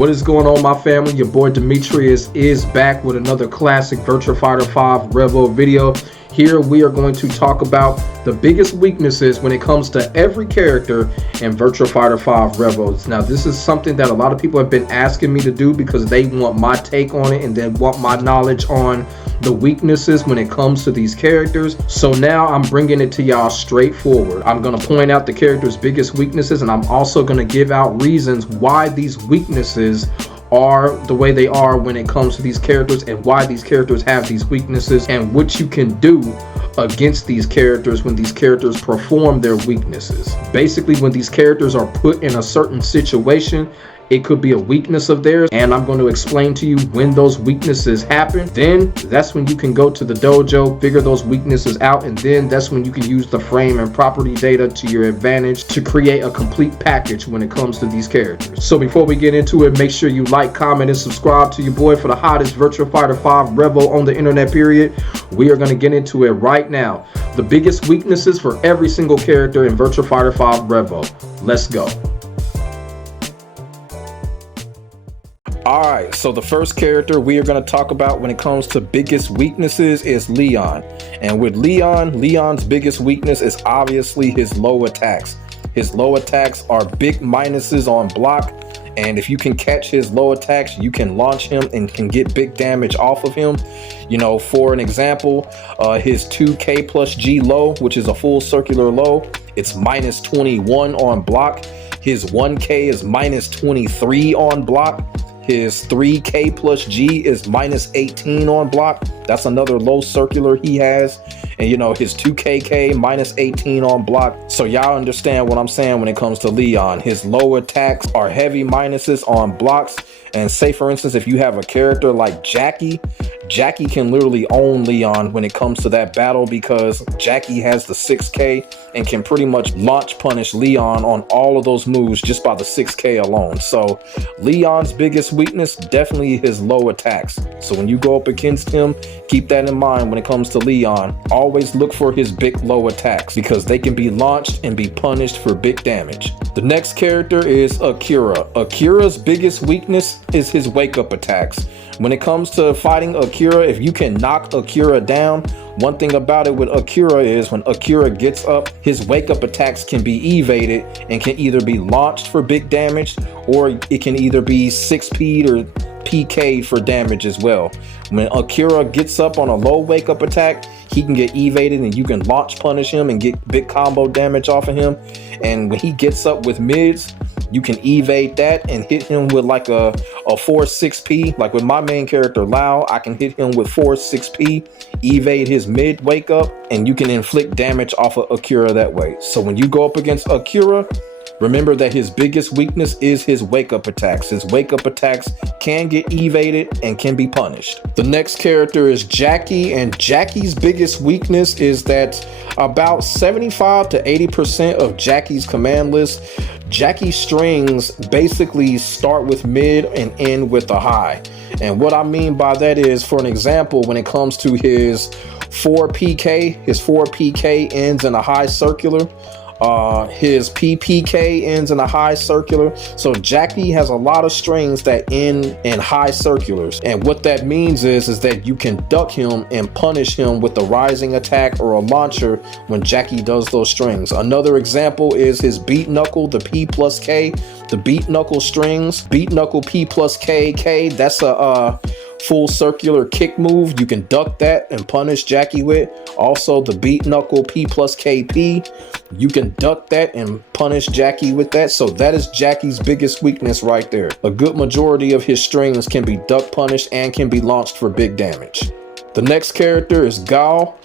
What is going on, my family? Your boy Demetrius is back with another classic Virtua Fighter 5 REVO video. Here we are going to talk about the biggest weaknesses when it comes to every character in Virtua Fighter 5 REVO. Now, this is something that a lot of people have been asking me to do because they want my take on it and they want my knowledge on the weaknesses when it comes to these characters. So now I'm bringing it to y'all straightforward. I'm going to point out the character's biggest weaknesses, and I'm also going to give out reasons why these weaknesses are the way they are when it comes to these characters, and why these characters have these weaknesses, and what you can do against these characters when these characters perform their weaknesses. Basically, when these characters are put in a certain situation, it could be a weakness of theirs, and I'm going to explain to you when those weaknesses happen. Then that's when you can go to the dojo, figure those weaknesses out, and then that's when you can use the frame and property data to your advantage to create a complete package when it comes to these characters. So before we get into it, make sure you like, comment, and subscribe to your boy for the hottest Virtua Fighter 5 REVO on the internet, period. We are going to get into it right now. The biggest weaknesses for every single character in Virtua Fighter 5 REVO. Let's go. Alright, so the first character we are going to talk about when it comes to biggest weaknesses is Leon. And with Leon's biggest weakness is obviously his low attacks. His low attacks are big minuses on block, and if you can catch his low attacks, you can launch him and can get big damage off of him. You know, for an example, his 2K plus G low, which is a full circular low, it's minus 21 on block. His 1K is minus 23 on block. His 3K plus G is minus 18 on block. That's another low circular he has. And you know, his 2KK minus 18 on block. So y'all understand what I'm saying when it comes to Leon. His low attacks are heavy minuses on blocks. And say, for instance, if you have a character like Jackie can literally own Leon when it comes to that battle, because Jackie has the 6K and can pretty much launch punish Leon on all of those moves just by the 6K alone. So Leon's biggest weakness, definitely his low attacks. So when you go up against him, keep that in mind when it comes to Leon. Always look for his big low attacks because they can be launched and be punished for big damage. The next character is Akira. Akira's biggest weakness is his wake-up attacks. When it comes to fighting Akira, if you can knock Akira down, one thing about it with Akira is when Akira gets up, his wake-up attacks can be evaded and can either be launched for big damage, or it can either be 6P'd or PK for damage as well. When Akira gets up on a low wake-up attack, he can get evaded and you can launch punish him and get big combo damage off of him. And when he gets up with mids, you can evade that and hit him with like a 4-6P. Like with my main character Lao, I can hit him with 4-6P, evade his mid wake up, and you can inflict damage off of Akira that way. So when you go up against Akira, remember that his biggest weakness is his wake-up attacks. His wake-up attacks can get evaded and can be punished. The next character is Jackie, and Jackie's biggest weakness is that about 75 to 80% of Jackie's command list, Jackie's strings basically start with mid and end with a high. And what I mean by that is, for an example, when it comes to his 4PK, his 4PK ends in a high circular. His PPK ends in a high circular. So Jackie has a lot of strings that end in high circulars, and what that means is that you can duck him and punish him with a rising attack or a launcher when Jackie does those strings. Another example is his beat knuckle, the P plus K, the beat knuckle strings, beat knuckle P plus K. That's a full circular kick move. You can duck that and punish Jackie with. Also the beat knuckle P plus KP, you can duck that and punish Jackie with that. So that is Jackie's biggest weakness right there. A good majority of his strings can be duck punished and can be launched for big damage. The next character is Gao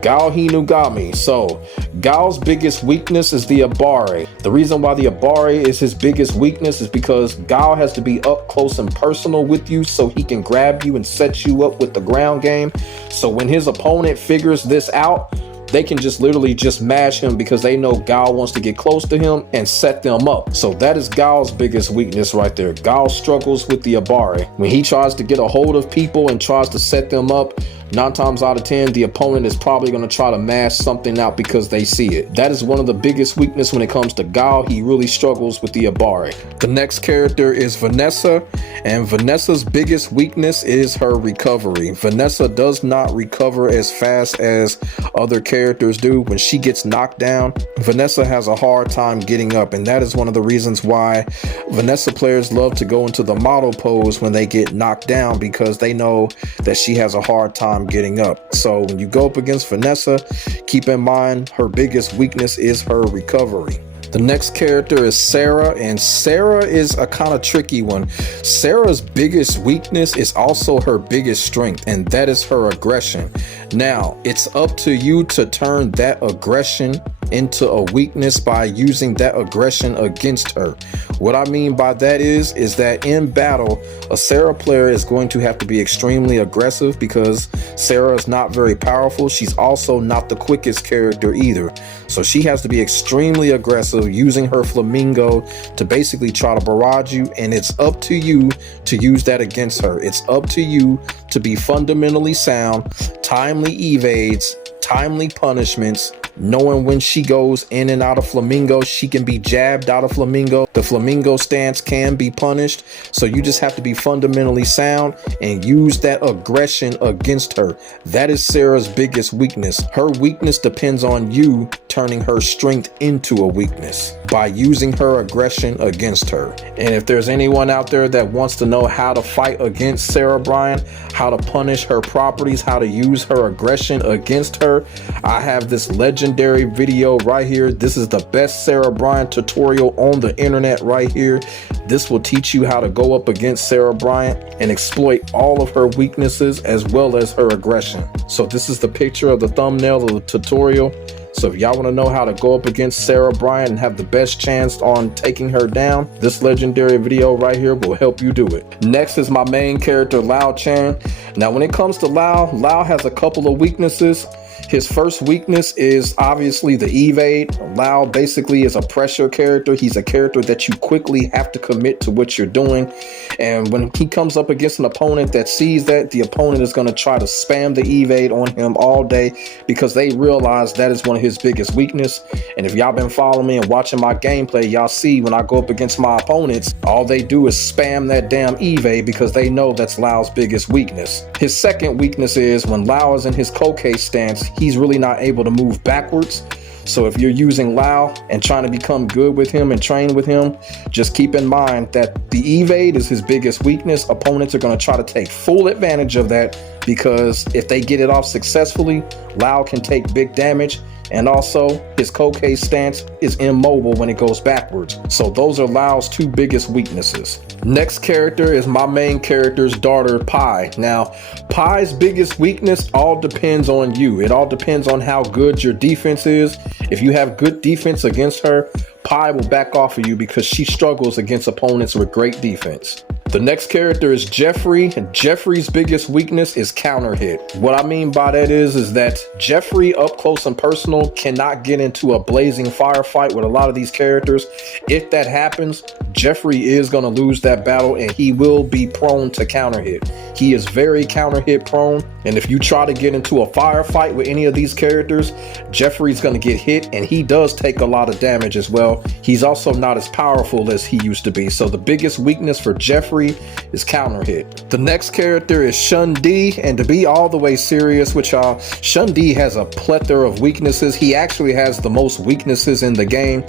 Hinugami. So Gao's biggest weakness is the Abare. The reason why the Abare is his biggest weakness is because Gao has to be up close and personal with you so he can grab you and set you up with the ground game. So when his opponent figures this out, they can just literally just mash him because they know Gao wants to get close to him and set them up. So that is Gao's biggest weakness right there. Gao struggles with the Abare. When he tries to get a hold of people and tries to set them up, 9 times out of 10, the opponent is probably going to try to mash something out because they see it. That is one of the biggest weaknesses when it comes to Gao. He really struggles with the Abare. The next character is Vanessa, and Vanessa's biggest weakness is her recovery. Vanessa does not recover as fast as other characters do. When she gets knocked down, Vanessa has a hard time getting up, and that is one of the reasons why Vanessa players love to go into the model pose when they get knocked down, because they know that she has a hard time getting up. So when you go up against Vanessa, keep in mind her biggest weakness is her recovery. The next character is Sarah, and Sarah is a kind of tricky one. Sarah's biggest weakness is also her biggest strength, and that is her aggression. Now, it's up to you to turn that aggression into a weakness by using that aggression against her. What I mean by that is that in battle, a Sarah player is going to have to be extremely aggressive, because Sarah is not very powerful. She's also not the quickest character either. So she has to be extremely aggressive, using her flamingo to basically try to barrage you, and it's up to you to use that against her. It's up to you to be fundamentally sound, timely evades, timely punishments, knowing when she goes in and out of flamingo, she can be jabbed out of flamingo. The flamingo stance can be punished. So you just have to be fundamentally sound and use that aggression against her. That is Sarah's biggest weakness. Her weakness depends on you turning her strength into a weakness by using her aggression against her. And if there's anyone out there that wants to know how to fight against Sarah Bryant, how to punish her properties, how to use her aggression against her, I have this legendary video right here. This is the best Sarah Bryant tutorial on the internet right here. This will teach you how to go up against Sarah Bryant and exploit all of her weaknesses as well as her aggression. So this is the picture of the thumbnail of the tutorial. So if y'all want to know how to go up against Sarah Bryant and have the best chance on taking her down, this legendary video right here will help you do it. Next is my main character, Lao Chan. Now when it comes to Lao, Lao has a couple of weaknesses. His first weakness is obviously the evade. Lao basically is a pressure character. He's a character that you quickly have to commit to what you're doing. And when he comes up against an opponent that sees that, the opponent is going to try to spam the evade on him all day, because they realize that is one of his biggest weakness. And if y'all been following me and watching my gameplay, y'all see when I go up against my opponents, all they do is spam that damn evade, because they know that's Lao's biggest weakness. His second weakness is when Lao is in his Kokei stance, he's really not able to move backwards. So if you're using Lao and trying to become good with him and train with him, just keep in mind that the evade is his biggest weakness. Opponents are going to try to take full advantage of that, because if they get it off successfully, Lao can take big damage. And also his Kokei stance is immobile when it goes backwards. So those are Lao's two biggest weaknesses. Next character is my main character's daughter, Pi. Now, Pi's biggest weakness all depends on you. It all depends on how good your defense is. If you have good defense against her, Pi will back off of you, because she struggles against opponents with great defense. The next character is Jeffrey. Jeffrey's biggest weakness is counter hit. What I mean by that is that Jeffrey up close and personal cannot get into a blazing firefight with a lot of these characters. If that happens, Jeffrey is going to lose that battle, and he will be prone to counter hit. He is very counter hit prone, and if you try to get into a firefight with any of these characters, Jeffrey's going to get hit, and he does take a lot of damage as well. He's also not as powerful as he used to be. So the biggest weakness for Jeffrey is counter hit. The next character is Shun Di, and to be all the way serious with y'all, Shun Di has a plethora of weaknesses. He actually has the most weaknesses in the game,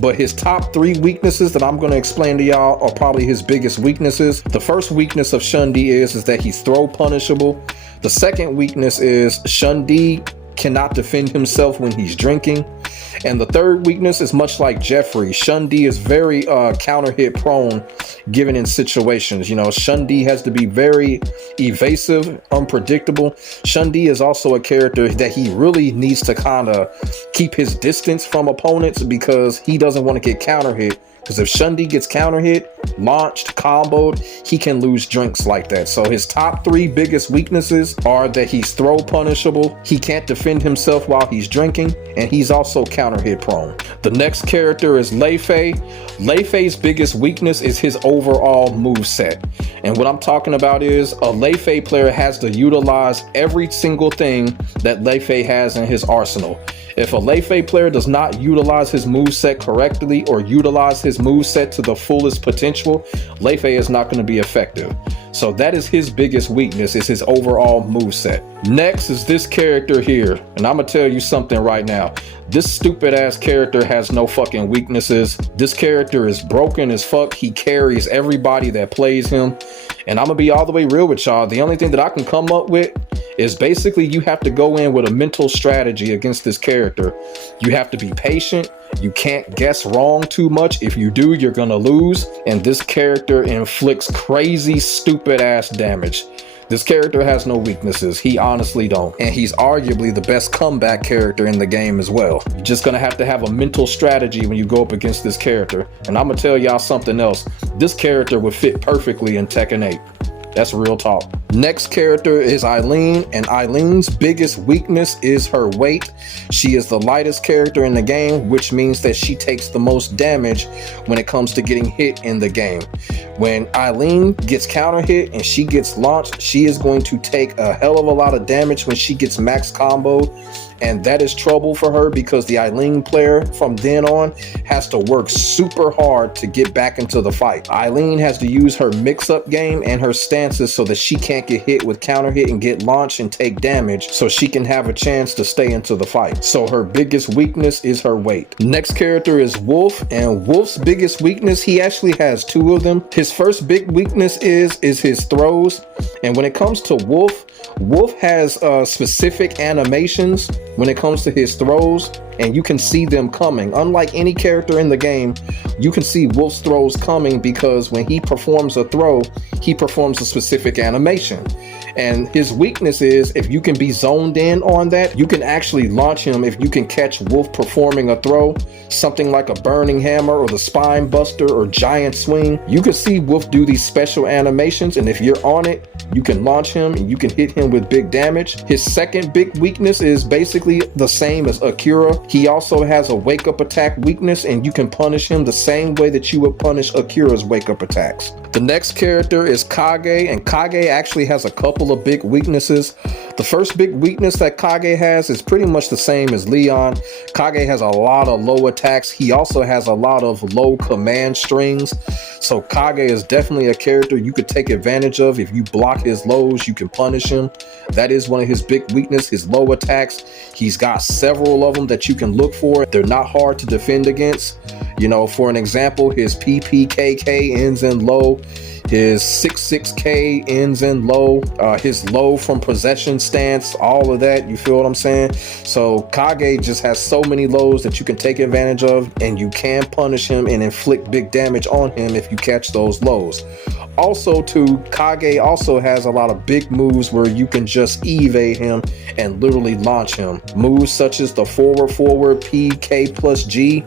but his top 3 weaknesses that I'm going to explain to y'all are probably his biggest weaknesses. The first weakness of Shun Di is that he's throw punishable. The second weakness is Shun Di cannot defend himself when he's drinking. And the third weakness is much like Jeffrey. Shun Di is very counter hit prone given in situations. You know, Shun Di has to be very evasive, unpredictable. Shun Di is also a character that he really needs to kind of keep his distance from opponents, because he doesn't want to get counter hit. Because if Shun Di gets counter hit, launched, comboed, he can lose drinks like that. So his top 3 biggest weaknesses are that he's throw punishable, he can't defend himself while he's drinking, and he's also counter hit prone. The next character is Lei Fei. Lei Fei's biggest weakness is his overall move set. And what I'm talking about is a Lei Fei player has to utilize every single thing that Lei Fei has in his arsenal. If a Lei Fei player does not utilize his moveset correctly or utilize his moveset to the fullest potential, Lei Fei is not going to be effective. So that is his biggest weakness, is his overall moveset. Next is this character here, and I'm gonna tell you something right now. This stupid ass character has no fucking weaknesses. This character is broken as fuck. He carries everybody that plays him. And I'm gonna be all the way real with y'all. The only thing that I can come up with is basically you have to go in with a mental strategy against this character. You have to be patient. You can't guess wrong too much. If you do, you're gonna lose. And this character inflicts crazy, stupid ass damage. This character has no weaknesses. He honestly don't. And he's arguably the best comeback character in the game as well. You're just gonna have to have a mental strategy when you go up against this character. And I'm gonna tell y'all something else. This character would fit perfectly in Tekken 8. That's real talk. Next character is Eileen, and Eileen's biggest weakness is her weight. She is the lightest character in the game, which means that she takes the most damage when it comes to getting hit in the game. When Eileen gets counter hit and she gets launched, she is going to take a hell of a lot of damage when she gets max comboed. And that is trouble for her because the Eileen player from then on has to work super hard to get back into the fight. Eileen has to use her mix-up game and her stances so that she can't get hit with counter hit and get launched and take damage so she can have a chance to stay into the fight. So her biggest weakness is her weight. Next character is Wolf, and Wolf's biggest weakness, he actually has 2 of them. His first big weakness is his throws. And when it comes to Wolf, Wolf has specific animations when it comes to his throws, and you can see them coming. Unlike any character in the game, you can see Wolf's throws coming because when he performs a throw, he performs a specific animation. And his weakness is if you can be zoned in on that, you can actually launch him if you can catch Wolf performing a throw, something like a burning hammer or the spine buster or giant swing. You can see Wolf do these special animations, and if you're on it, you can launch him and you can hit him with big damage. His second big weakness is basically the same as Akira. He also has a wake up attack weakness, and you can punish him the same way that you would punish Akira's wake up attacks. The next character is Kage, and Kage actually has a couple of big weaknesses. The first big weakness that Kage has is pretty much the same as Leon. Kage has a lot of low attacks. He also has a lot of low command strings. So Kage is definitely a character you could take advantage of. If you block his lows, you can punish him. That is one of his big weaknesses, his low attacks. He's got several of them that you can look for. They're not hard to defend against. You know, for an example, his PPKK ends in low. His 66K ends in low, his low from possession stance, all of that, you feel what I'm saying? So Kage just has so many lows that you can take advantage of, and you can punish him and inflict big damage on him if you catch those lows. Also too, Kage also has a lot of big moves where you can just evade him and literally launch him. Moves such as the forward PK plus G.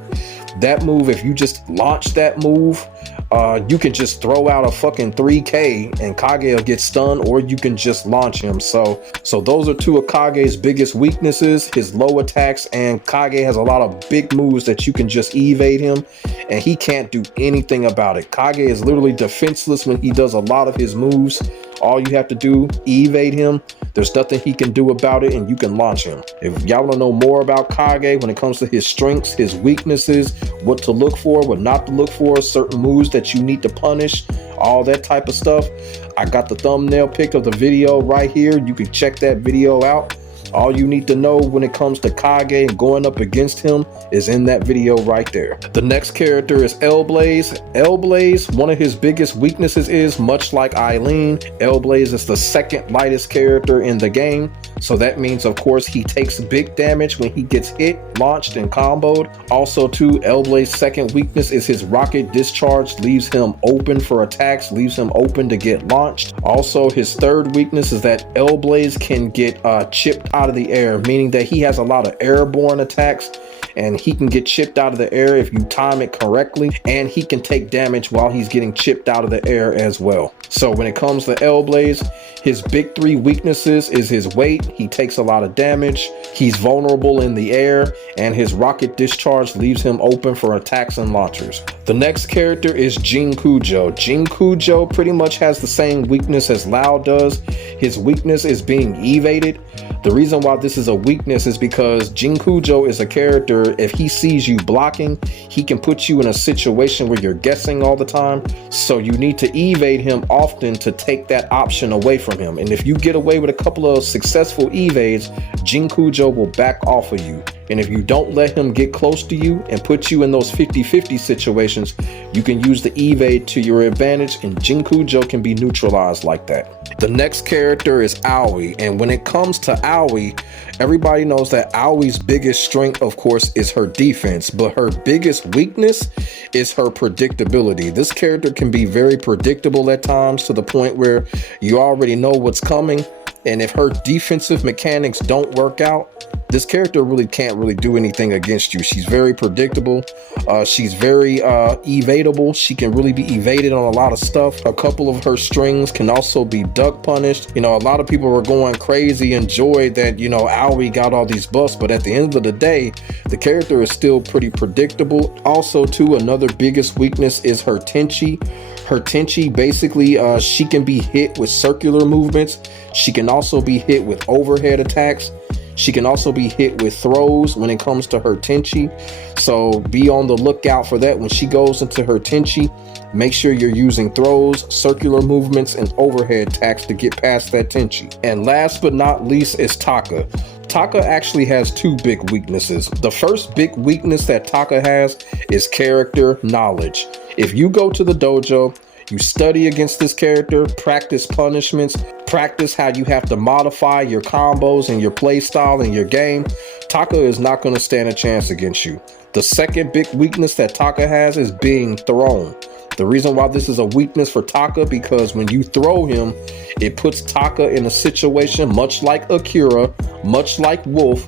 That move, if you just launch that move, you can just throw out a fucking 3K and Kage will get stunned, or you can just launch him. So those are 2 of Kage's biggest weaknesses, his low attacks, and Kage has a lot of big moves that you can just evade him, and he can't do anything about it. Kage is literally defenseless when he does a lot of his moves. All you have to do, evade him. There's nothing he can do about it, and you can launch him. If y'all want to know more about Kage when it comes to his strengths, his weaknesses, what to look for, what not to look for, certain moves that you need to punish, all that type of stuff, I got the thumbnail pic of the video right here. You can check that video out. All you need to know when it comes to Kage and going up against him is in that video right there. The next character is L-Blaze. L-Blaze, one of his biggest weaknesses is, much like Eileen, L-Blaze is the second lightest character in the game. So that means, of course, he takes big damage when he gets hit, launched, and comboed. Also too, L-Blaze's second weakness is his rocket discharge, leaves him open for attacks, leaves him open to get launched. Also, his third weakness is that L-Blaze can get chipped out of the air, meaning that he has a lot of airborne attacks. and he can get chipped out of the air if you time it correctly, and he can take damage while he's getting chipped out of the air as well. So when it comes to L-Blaze, his big three weaknesses is his weight. He takes a lot of damage, he's vulnerable in the air, and his rocket discharge leaves him open for attacks and launchers. The next character is Jin Kujo. Jin Kujo pretty much has the same weakness as Lao does. His weakness is being evaded. The reason why this is a weakness is because Jin Kujo is a character, if he sees you blocking, he can put you in a situation where you're guessing all the time. So you need to evade him often to take that option away from him. And if you get away with a couple of successful evades, Jin Kujo will back off of you. And if you don't let him get close to you and put you in those 50-50 situations, you can use the evade to your advantage, and Jin Kujo can be neutralized like that. The next character is Aoi, and when it comes to Aoi, everybody knows that Aoi's biggest strength, of course, is her defense, but her biggest weakness is her predictability. This character can be very predictable at times, to the point where you already know what's coming, and if her defensive mechanics don't work out, this character really can't do anything against you. She's very predictable. She's very evadable. She can really be evaded on a lot of stuff. A couple of her strings can also be duck punished. You know, a lot of people were going crazy and joy that, you know, Aoi got all these buffs, but at the end of the day, the character is still pretty predictable. Also, too, another biggest weakness is her Tenchi. Her Tenchi, basically, she can be hit with circular movements. She can also be hit with overhead attacks. She can also be hit with throws when it comes to her Tenchi. So be on the lookout for that. When she goes into her Tenchi, make sure you're using throws, circular movements, and overhead attacks to get past that Tenchi. And last but not least is Taka. Taka actually has two big weaknesses. The first big weakness that Taka has is character knowledge. If you go to the dojo, you study against this character, practice punishments, practice how you have to modify your combos and your play style in your game, Taka is not going to stand a chance against you. The second big weakness that Taka has is being thrown. The reason why this is a weakness for Taka, because when you throw him, it puts Taka in a situation much like Akira, much like Wolf,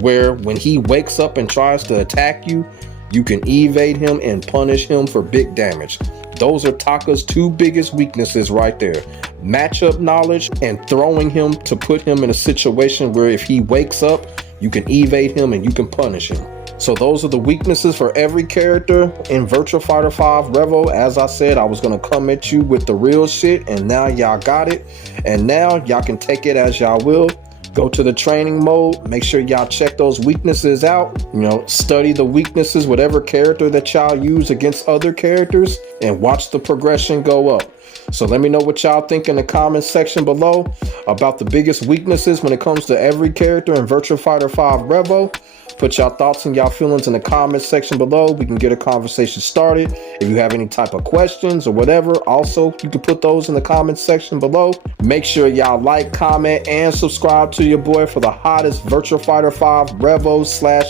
where when he wakes up and tries to attack you, you can evade him and punish him for big damage. Those are Taka's two biggest weaknesses right there. Matchup knowledge and throwing him to put him in a situation where if he wakes up, you can evade him and you can punish him. So those are the weaknesses for every character in Virtua Fighter 5 REVO. As I said, I was going to come at you with the real shit, and now y'all got it. And now y'all can take it as y'all will. Go to the training mode, make sure y'all check those weaknesses out, you know, study the weaknesses, whatever character that y'all use against other characters, and watch the progression go up. So let me know what y'all think in the comments section below about the biggest weaknesses when it comes to every character in Virtua Fighter 5 REVO. Put y'all thoughts and y'all feelings in the comments section below. We can get a conversation started. If you have any type of questions or whatever, also, you can put those in the comments section below. Make sure y'all like, comment, and subscribe to your boy for the hottest Virtua Fighter 5 REVO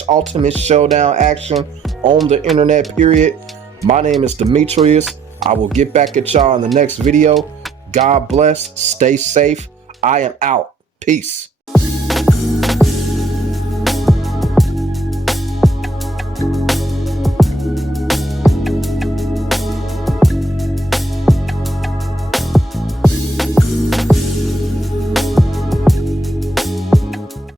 / Ultimate Showdown action on the internet, period. My name is Demetrius. I will get back at y'all in the next video. God bless. Stay safe. I am out. Peace.